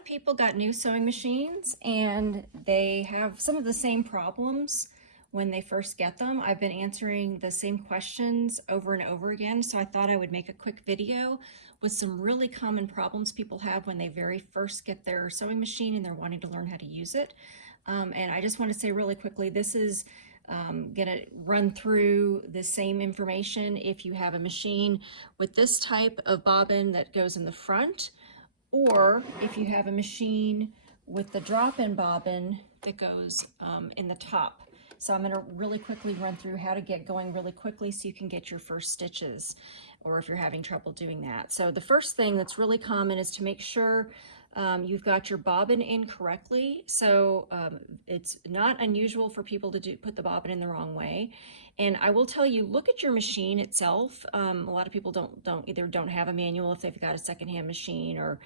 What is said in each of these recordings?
of people got new sewing machines and they have some of the same problems when they first get them. I've been answering the same questions over and over again, so I thought I would make a quick video with some really common problems people have when they very first get their sewing machine and they're wanting to learn how to use it. And I just want to say really quickly, this is gonna run through the same information if you have a machine with this type of bobbin that goes in the front, or if you have a machine with the drop-in bobbin that goes in the top. So I'm going to really quickly run through how to get going really quickly so you can get your first stitches, or if you're having trouble doing that. So the first thing that's really common is to make sure you've got your bobbin in correctly. So it's not unusual for people to put the bobbin in the wrong way. And I will tell you, look at your machine itself. A lot of people don't have a manual if they've got a secondhand machine, or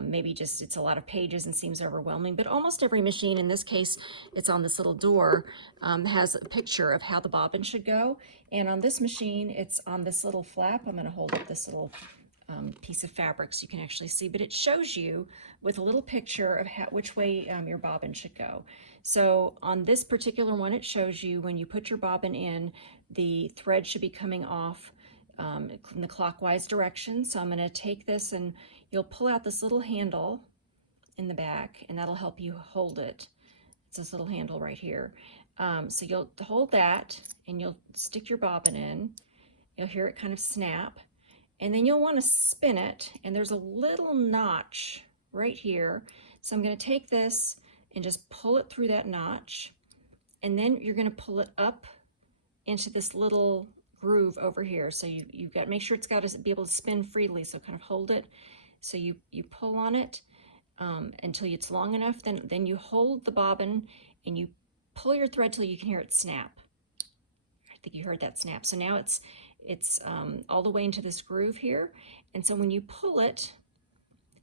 maybe just it's a lot of pages and seems overwhelming. But almost every machine, in this case, it's on this little door, has a picture of how the bobbin should go. And on this machine, it's on this little flap. I'm going to hold up this little piece of fabric so you can actually see, but it shows you with a little picture of which way your bobbin should go. So on this particular one, it shows you when you put your bobbin in, the thread should be coming off in the clockwise direction. So I'm going to take this and you'll pull out this little handle in the back, and that'll help you hold it. It's this little handle right here. So you'll hold that and you'll stick your bobbin in. You'll hear it kind of snap. And then you'll want to spin it, and there's a little notch right here. So I'm going to take this and just pull it through that notch, and then you're going to pull it up into this little groove over here. So you've got to make sure it's got to be able to spin freely, so kind of hold it. So you pull on it until it's long enough, then you hold the bobbin and you pull your thread till you can hear it snap. I think you heard that snap. So now it's all the way into this groove here. And so when you pull it,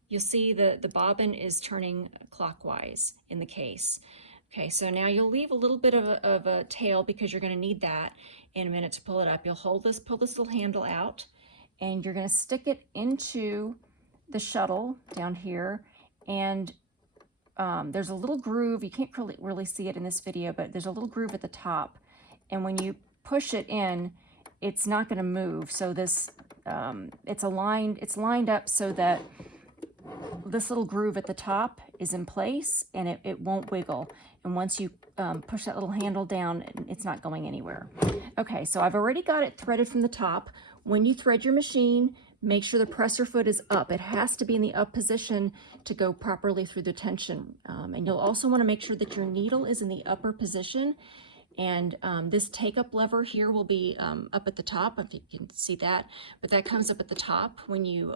you'll see the bobbin is turning clockwise in the case. Okay, so now you'll leave a little bit of a tail because you're going to need that in a minute to pull it up. You'll pull this little handle out, and you're going to stick it into the shuttle down here. And there's a little groove. You can't really see it in this video, but there's a little groove at the top. And when you push it in, it's not going to move. So this it's lined up so that this little groove at the top is in place, and it won't wiggle. And once you push that little handle down, it's not going anywhere. Okay, so I've already got it threaded from the top. When you thread your machine, make sure the presser foot is up. It has to be in the up position to go properly through the tension. And you'll also want to make sure that your needle is in the upper position. And this take-up lever here will be up at the top, if you can see that. But that comes up at the top when you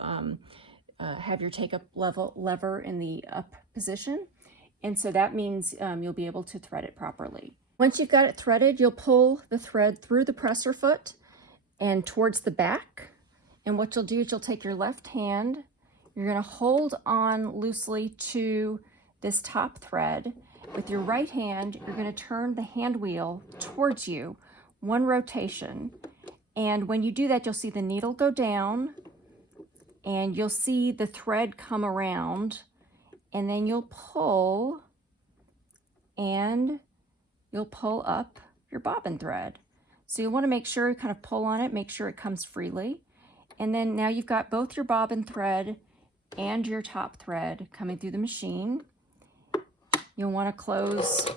have your take-up lever in the up position. And so that means you'll be able to thread it properly. Once you've got it threaded, you'll pull the thread through the presser foot and towards the back. And what you'll do is you'll take your left hand, you're going to hold on loosely to this top thread. With your right hand, you're going to turn the hand wheel towards you, one rotation. And when you do that, you'll see the needle go down, and you'll see the thread come around, and then you'll pull, and you'll pull up your bobbin thread. So you'll want to make sure you kind of pull on it, make sure it comes freely. And then now you've got both your bobbin thread and your top thread coming through the machine. You'll want to close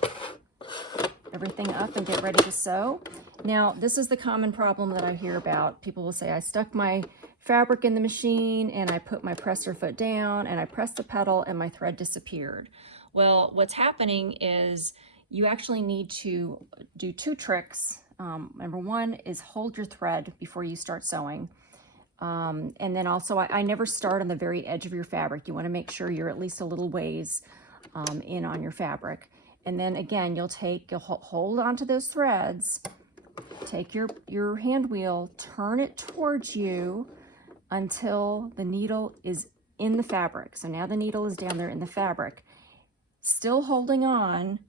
everything up and get ready to sew. Now, this is the common problem that I hear about. People will say, I stuck my fabric in the machine and I put my presser foot down and I pressed the pedal and my thread disappeared. Well, what's happening is you actually need to do two tricks. Number one is hold your thread before you start sewing. And then also, I never start on the very edge of your fabric. You want to make sure you're at least a little ways in on your fabric. And then again, you'll hold onto those threads, take your hand wheel, turn it towards you until the needle is in the fabric. So now the needle is down there in the fabric. Still holding on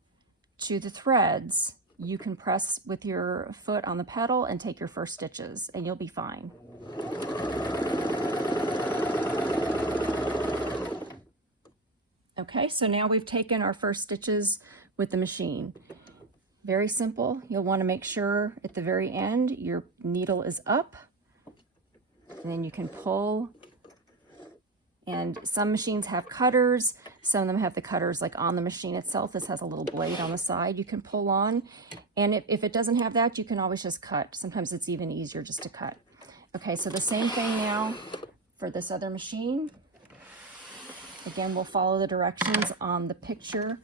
to the threads, you can press with your foot on the pedal and take your first stitches, and you'll be fine. Okay, so now we've taken our first stitches with the machine. Very simple. You'll want to make sure at the very end your needle is up, and then you can pull. And some machines have cutters, some of them have the cutters like on the machine itself. This has a little blade on the side you can pull on. And if it doesn't have that, you can always just cut. Sometimes it's even easier just to cut. Okay, so the same thing now for this other machine. Again, we'll follow the directions on the picture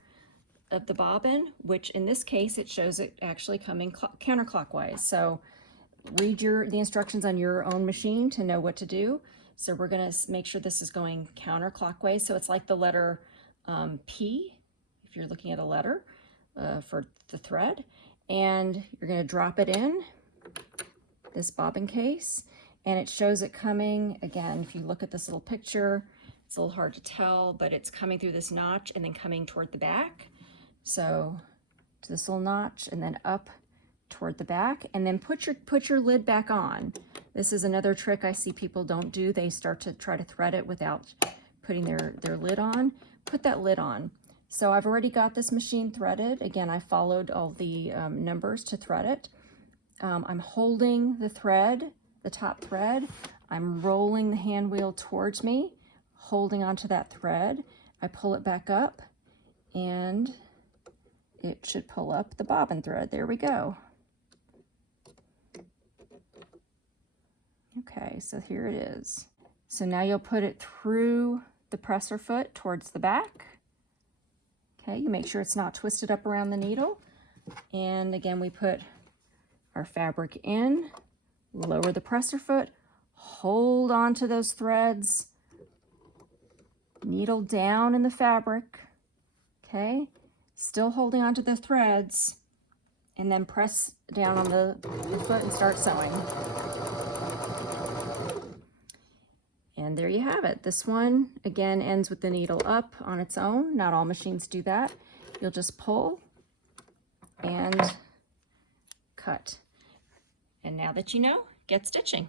of the bobbin, which in this case, it shows it actually coming counterclockwise. So read the instructions on your own machine to know what to do. So we're going to make sure this is going counterclockwise. So it's like the letter P, if you're looking at a letter for the thread. And you're going to drop it in this bobbin case. And it shows it coming, again, if you look at this little picture, it's a little hard to tell, but it's coming through this notch and then coming toward the back. So to this little notch and then up toward the back, and then put your lid back on. This is another trick I see people don't do. They start to try to thread it without putting their lid on. Put that lid on. So I've already got this machine threaded. Again, I followed all the numbers to thread it. I'm holding the thread, the top thread. I'm rolling the hand wheel towards me, holding onto that thread. I pull it back up, and it should pull up the bobbin thread. There we go. Okay, so here it is. So now you'll put it through the presser foot towards the back. Okay, you make sure it's not twisted up around the needle. And again, we put our fabric in, lower the presser foot, hold on to those threads, needle down in the fabric, okay? Still holding onto the threads, and then press down on the foot and start sewing. And there you have it. This one, again, ends with the needle up on its own. Not all machines do that. You'll just pull and cut. And now that you know, get stitching.